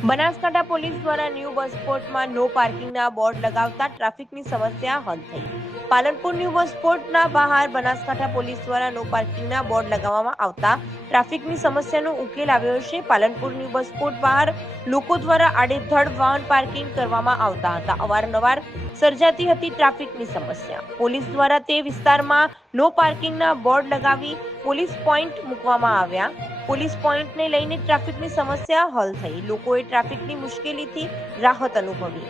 Banaskantha police દ્વારા new bus સ્પોર્ટમાં no પાર્કિંગના બોર્ડ લગાવતા ટ્રાફિકની સમસ્યા હલ થઈ. પાલનપુર ન્યૂ બસ સ્પોર્ટના બહાર બનાસકાંઠા પોલીસ દ્વારા નો પાર્કિંગના બોર્ડ લગાવવામાં આવતા ટ્રાફિકની સમસ્યાનો ઉકેલ આવ્યો છે. પાલનપુરની બસ સ્પોટ બહાર લોકો દ્વારા આડેધડ વાહન પાર્કિંગ કરવામાં આવતા હતા. અવારનવાર સર્જાતી હતી ટ્રાફિકની સમસ્યા. પોલીસ દ્વારા તે વિસ્તારમાં નો પાર્કિંગના બોર્ડ લગાવી પોલીસ પોઈન્ટ મૂકવામાં આવ્યા. પોલીસ પોઈન્ટને લઈને ટ્રાફિકની સમસ્યા હલ થઈ. લોકોએ ટ્રાફિકની મુશ્કેલીથી રાહત અનુભવી.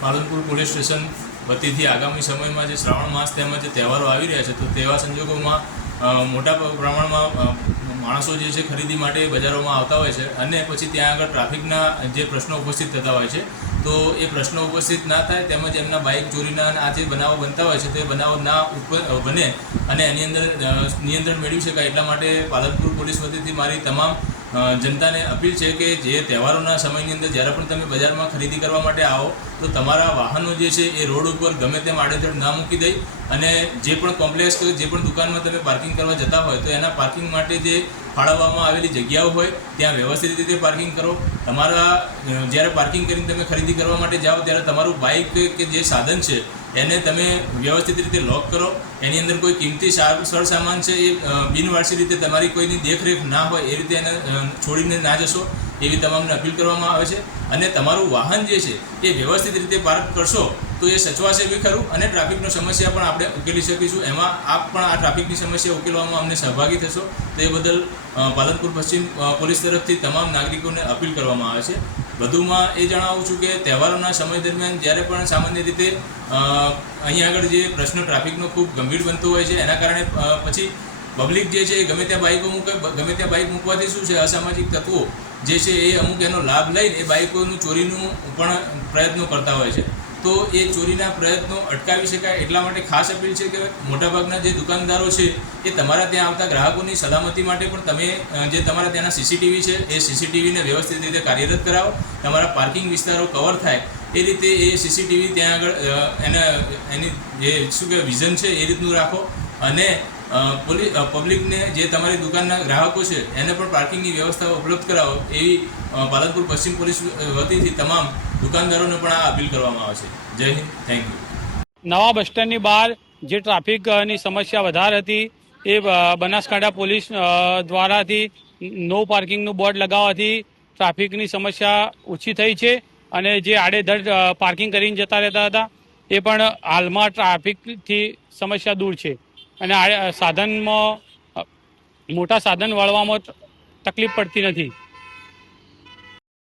પાલનપુર પોલીસ સ્ટેશન વતીથી આગામી સમયમાં જે શ્રાવણ માસ તેમજ તહેવારો આવી રહ્યા છે, તો તેવા સંજોગોમાં મોટા પ્રમાણમાં માણસો જે છે ખરીદી માટે બજારોમાં આવતા હોય છે અને પછી ત્યાં આગળ ટ્રાફિકના જે પ્રશ્નો ઉપસ્થિત થતા હોય છે, તો એ પ્રશ્નો ઉપસ્થિત ના થાય તેમજ એમના બાઇક ચોરીના આ જે બનાવો બનતા હોય છે તે બનાવો ના બને અને એની અંદર નિયંત્રણ મેળવી શકાય એટલા માટે પાલનપુર પોલીસ વતીથી મારી તમામ જનતાને અપીલ છે કે જે તહેવારોના સમયની અંદર જ્યારે પણ તમે બજારમાં ખરીદી કરવા માટે આવો, તો તમારા વાહનો જે છે એ રોડ ઉપર ગમે તેમ આડેધડ ના મૂકી દઈ અને જે પણ કોમ્પ્લેક્સ કે જે પણ દુકાનમાં તમે પાર્કિંગ કરવા જતા હોય, તો એના પાર્કિંગ માટે જે ફાળવવામાં આવેલી જગ્યાઓ હોય, ત્યાં વ્યવસ્થિત રીતે પાર્કિંગ કરો. તમારા જ્યારે પાર્કિંગ કરીને તમે ખરીદી કરવા માટે જાઓ, ત્યારે તમારું બાઇક કે જે સાધન છે એને તમે વ્યવસ્થિત રીતે લોક કરો. એની અંદર કોઈ કિંમતી સા- સર સામાન છે એ બિનવારસી રીતે તમારી કોઈની દેખરેખ ના હોય એ રીતે એને છોડીને ના જશો એવી તમામને અપીલ કરવામાં આવે છે. અને તમારું વાહન જે છે એ વ્યવસ્થિત રીતે પાર્ક કરશો તો એ સચવાશે બી ખરું અને ટ્રાફિકનો સમસ્યા પણ આપણે ઉકેલી શકીશું. એમાં આપ પણ આ ટ્રાફિકની સમસ્યા ઉકેલવામાં અમને સહભાગી થશો. તો બદલ પાલનપુર પશ્ચિમ પોલીસ તરફથી તમામ નાગરિકોને અપીલ કરવામાં આવે છે. વધુમાં એ જણાવું છું કે તહેવારોના સમય દરમિયાન જ્યારે પણ સામાન્ય રીતે અહીં આગળ જે પ્રશ્ન ટ્રાફિકનો ખૂબ ગંભીર બનતો હોય છે, એના કારણે પછી પબ્લિક જે છે એ ગમે ત્યાં બાઇકો મૂકે ગમે ત્યાં બાઇક મૂકવાથી શું છે, અસામાજિક તત્વો જે છે એ અમુક એનો લાભ લઈને એ બાઇકોનું ચોરીનું પણ પ્રયત્નો કરતા હોય છે. તો એ ચોરીના પ્રયત્નો અટકાવી શકાય એટલા માટે ખાસ અપીલ છે કે મોટાભાગના જે દુકાનદારો છે, એ તમારા ત્યાં આવતા ગ્રાહકોની સલામતી માટે પણ તમે જે તમારા ત્યાંના સીસીટીવી છે, એ સીસીટીવીને વ્યવસ્થિત રીતે કાર્યરત કરાવો. તમારા પાર્કિંગ વિસ્તારો કવર થાય. એ રીતે એ સીસીટીવી ત્યાં આગળ એના, એની જે શું કહેવાય, વિઝન છે, એ રીતનું રાખો. અને પબ્લિકને જે તમારી દુકાનના ગ્રાહકો છે, એને પણ પાર્કિંગની વ્યવસ્થા ઉપલબ્ધ કરાવો એવી પાલનપુર પશ્ચિમ પોલીસ વતીથી તમામ દુકાનદારોને પણ આ અપીલ કરવામાં આવે છે. જય હિન્દ થેન્ક યુ નવા બસ સ્ટેન્ડની બહાર જે ટ્રાફિકની સમસ્યા વધારે હતી, એ બનાસકાંઠા પોલીસ દ્વારાથી નો પાર્કિંગનું બોર્ડ લગાવવાથી ટ્રાફિકની સમસ્યા ઓછી થઈ છે અને જે આડેધડ પાર્કિંગ કરીને જતા રહેતા હતા, એ પણ હાલમાં ટ્રાફિકથી સમસ્યા દૂર છે. અને સાધનમાં મોટા સાધન વાળવામાં તકલીફ પડતી નથી.